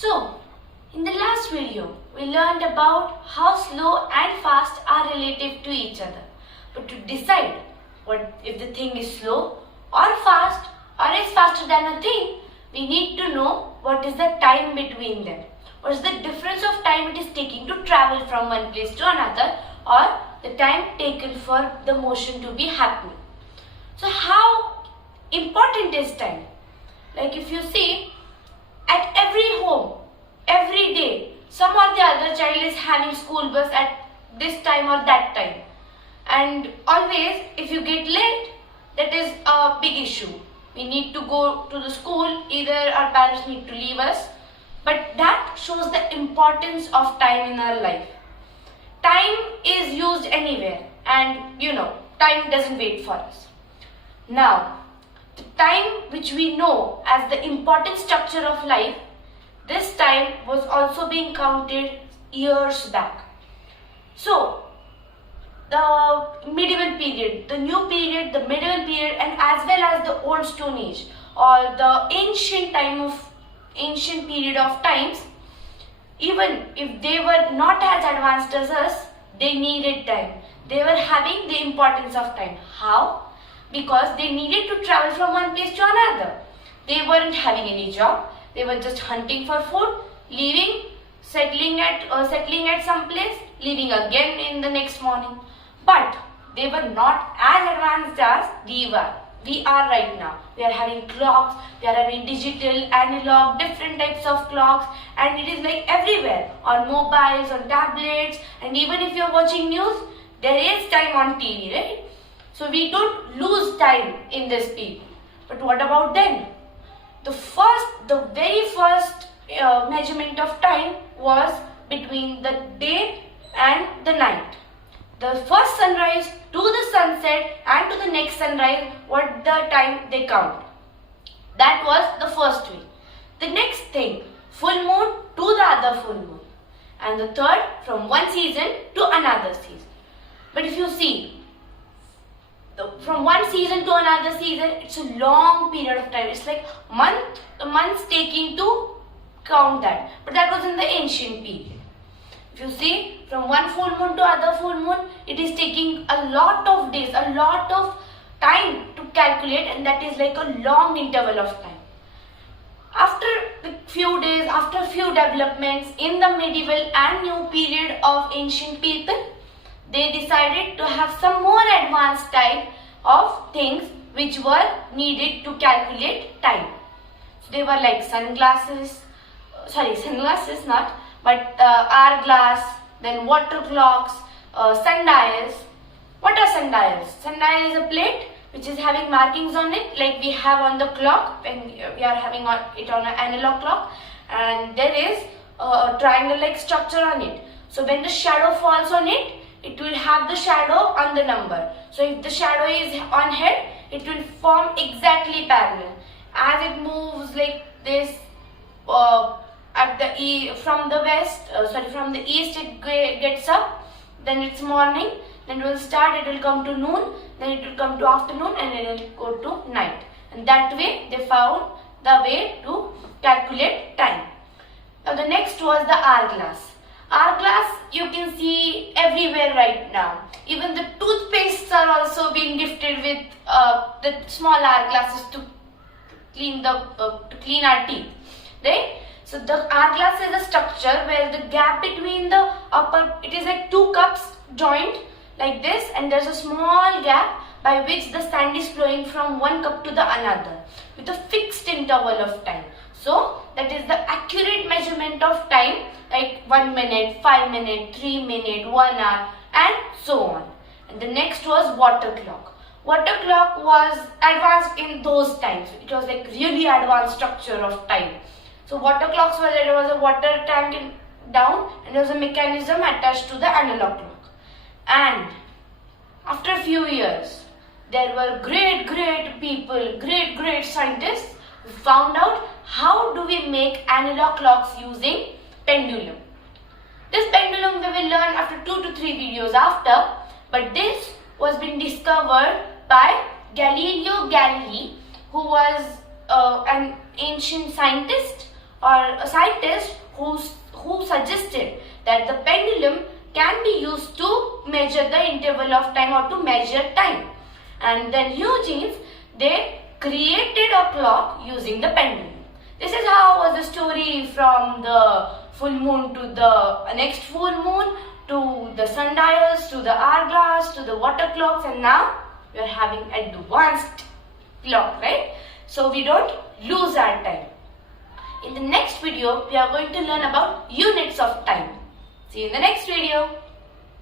So, in the last video, we learned about how slow and fast are relative to each other. But to decide what if the thing is slow or fast or is faster than a thing, we need to know what is the time between them. What is the difference of time it is taking to travel from one place to another, or the time taken for the motion to be happening. So how important is time? Like if you see, at every home, every day, some or the other child is having school bus at this time or that time. And always, if you get late, that is a big issue. We need to go to the school, either our parents need to leave us. But that shows the importance of time in our life. Time is used anywhere, and time doesn't wait for us. Now, the time which we know as the important structure of life, this time was also being counted years back. So, the medieval period, the new period, the medieval period, and as well as the old Stone Age or the ancient period of times, even if they were not as advanced as us, they needed time. They were having the importance of time. How? Because they needed to travel from one place to another. They weren't having any job. They were just hunting for food, leaving, settling at some place, leaving again in the next morning. But they were not as advanced as we are right now. We are having clocks, we are having digital, analog, different types of clocks, and it is like everywhere, on mobiles, on tablets, and even if you are watching news, there is time on TV, right? So we don't lose time in this period. But what about then? The very first measurement of time was between the day and the night. The first sunrise to the sunset and to the next sunrise, what the time they count. That was the first way. The next thing, full moon to the other full moon. And the third, from one season to another season. But if you see, from one season to another season, it's a long period of time. It's like months taking to count that. But that was in the ancient period. If you see, from one full moon to other full moon, it is taking a lot of days, a lot of time to calculate, and that is like a long interval of time. After a few days, after a few developments in the medieval and new period of ancient people, they decided to have some more advanced type of things which were needed to calculate time. So they were like sunglasses not, but hourglass, then water clocks, sundials. What are sundials? Sundial is a plate which is having markings on it, like we have on the clock when we are having it on an analog clock, and there is a triangle-like structure on it. So when the shadow falls on it, it will have the shadow on the number. So if the shadow is on head, it will form exactly parallel. As it moves like this, from the east it gets up, then it's morning, then it will come to noon, then it will come to afternoon, and then it will go to night. And that way they found the way to calculate time. Now the next was the hourglass. Hourglass you can see everywhere right now. Even the toothpastes are also being gifted with the small hourglasses to clean our teeth, right? So the hourglass is a structure where the gap between the it is like two cups joined like this, and there's a small gap by which the sand is flowing from one cup to the another with a fixed interval of time. So that is the accurate measurement of time, like 1 minute, 5 minutes, 3 minutes, 1 hour, and so on. And the next was water clock. Water clock was advanced in those times. It was like really advanced structure of time. So water clocks were, there was a water tank down, and there was a mechanism attached to the analog clock. And after a few years, there were great people, great scientists who found out how do we make analog clocks using pendulum. This pendulum we will learn after 2 to 3 videos after, but this was being discovered by Galileo Galilei, who was an ancient scientist, or a scientist who suggested that the pendulum can be used to measure the interval of time or to measure time. And then Huygens, they created a clock using the pendulum. This is how was the story from the full moon to the next full moon, to the sundials, to the hourglass, to the water clocks, and now we are having advanced clock, right? So we don't lose our time. In the next video, we are going to learn about units of time. See you in the next video.